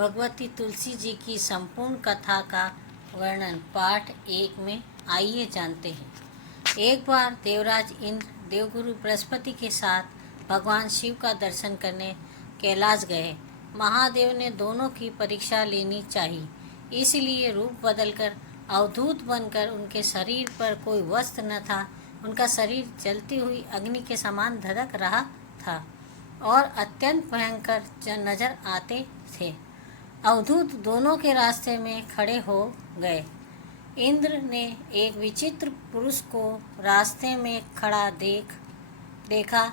भगवती तुलसी जी की संपूर्ण कथा का वर्णन पाठ 1 में आइए जानते हैं। एक बार देवराज इंद्र देवगुरु बृहस्पति के साथ भगवान शिव का दर्शन करने कैलाश गए। महादेव ने दोनों की परीक्षा लेनी चाहिए, इसलिए रूप बदलकर अवधूत बनकर उनके शरीर पर कोई वस्त्र न था। उनका शरीर जलती हुई अग्नि के समान धधक रहा था और अत्यंत भयंकर नजर आते थे। अवधूत दोनों के रास्ते में खड़े हो गए। इंद्र ने एक विचित्र पुरुष को रास्ते में खड़ा देखा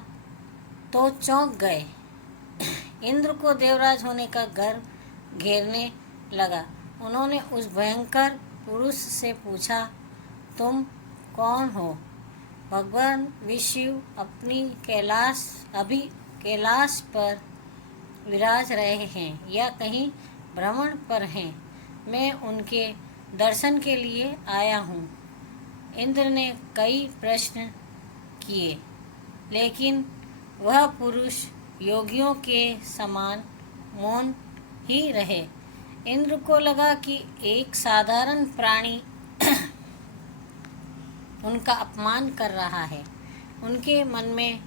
तो चौंक गए। इंद्र को देवराज होने का गर्व घेरने लगा। उन्होंने उस भयंकर पुरुष से पूछा, तुम कौन हो? भगवान विष्णु अभी कैलाश पर विराज रहे हैं या कहीं भ्रमण पर हैं? मैं उनके दर्शन के लिए आया हूँ। इंद्र ने कई प्रश्न किए, लेकिन वह पुरुष योगियों के समान मौन ही रहे। इंद्र को लगा कि एक साधारण प्राणी उनका अपमान कर रहा है। उनके मन में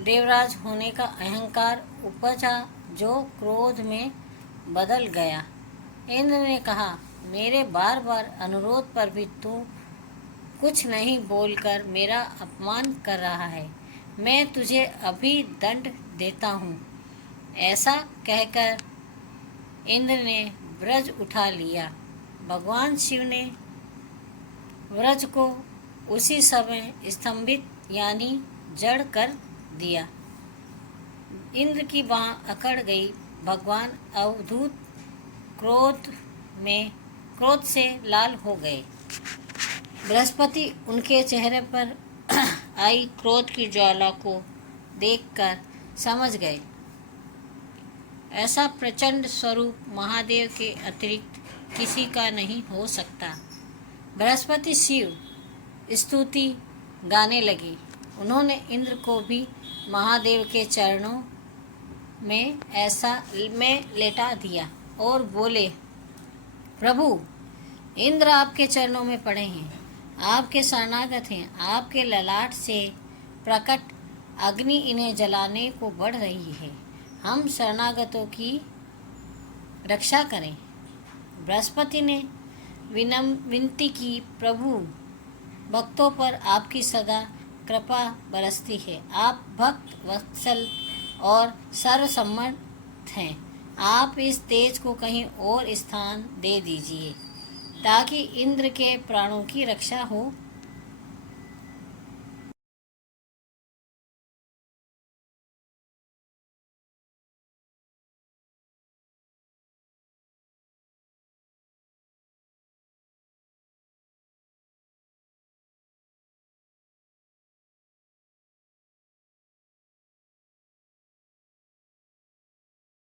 देवराज होने का अहंकार उपजा, जो क्रोध में बदल गया। इंद्र ने कहा, मेरे बार बार अनुरोध पर भी तू कुछ नहीं बोलकर मेरा अपमान कर रहा है। मैं तुझे अभी दंड देता हूँ। ऐसा कहकर इंद्र ने वज्र उठा लिया। भगवान शिव ने वज्र को उसी समय स्तंभित यानी जड़ कर दिया। इंद्र की बाँह अकड़ गई। भगवान अवधूत क्रोध से लाल हो गए। बृहस्पति उनके चेहरे पर आई क्रोध की ज्वाला को देखकर समझ गए। ऐसा प्रचंड स्वरूप महादेव के अतिरिक्त किसी का नहीं हो सकता। बृहस्पति शिव स्तुति गाने लगी। उन्होंने इंद्र को भी महादेव के चरणों में लेटा दिया और बोले, प्रभु, इंद्र आपके चरणों में पड़े हैं, आपके शरणागत हैं। आपके ललाट से प्रकट अग्नि इन्हें जलाने को बढ़ रही है। हम शरणागतों की रक्षा करें। बृहस्पति ने विनती की, प्रभु, भक्तों पर आपकी सदा कृपा बरसती है। आप भक्त वत्सल और सर्वसम्मत हैं। आप इस तेज को कहीं और स्थान दे दीजिए ताकि इंद्र के प्राणों की रक्षा हो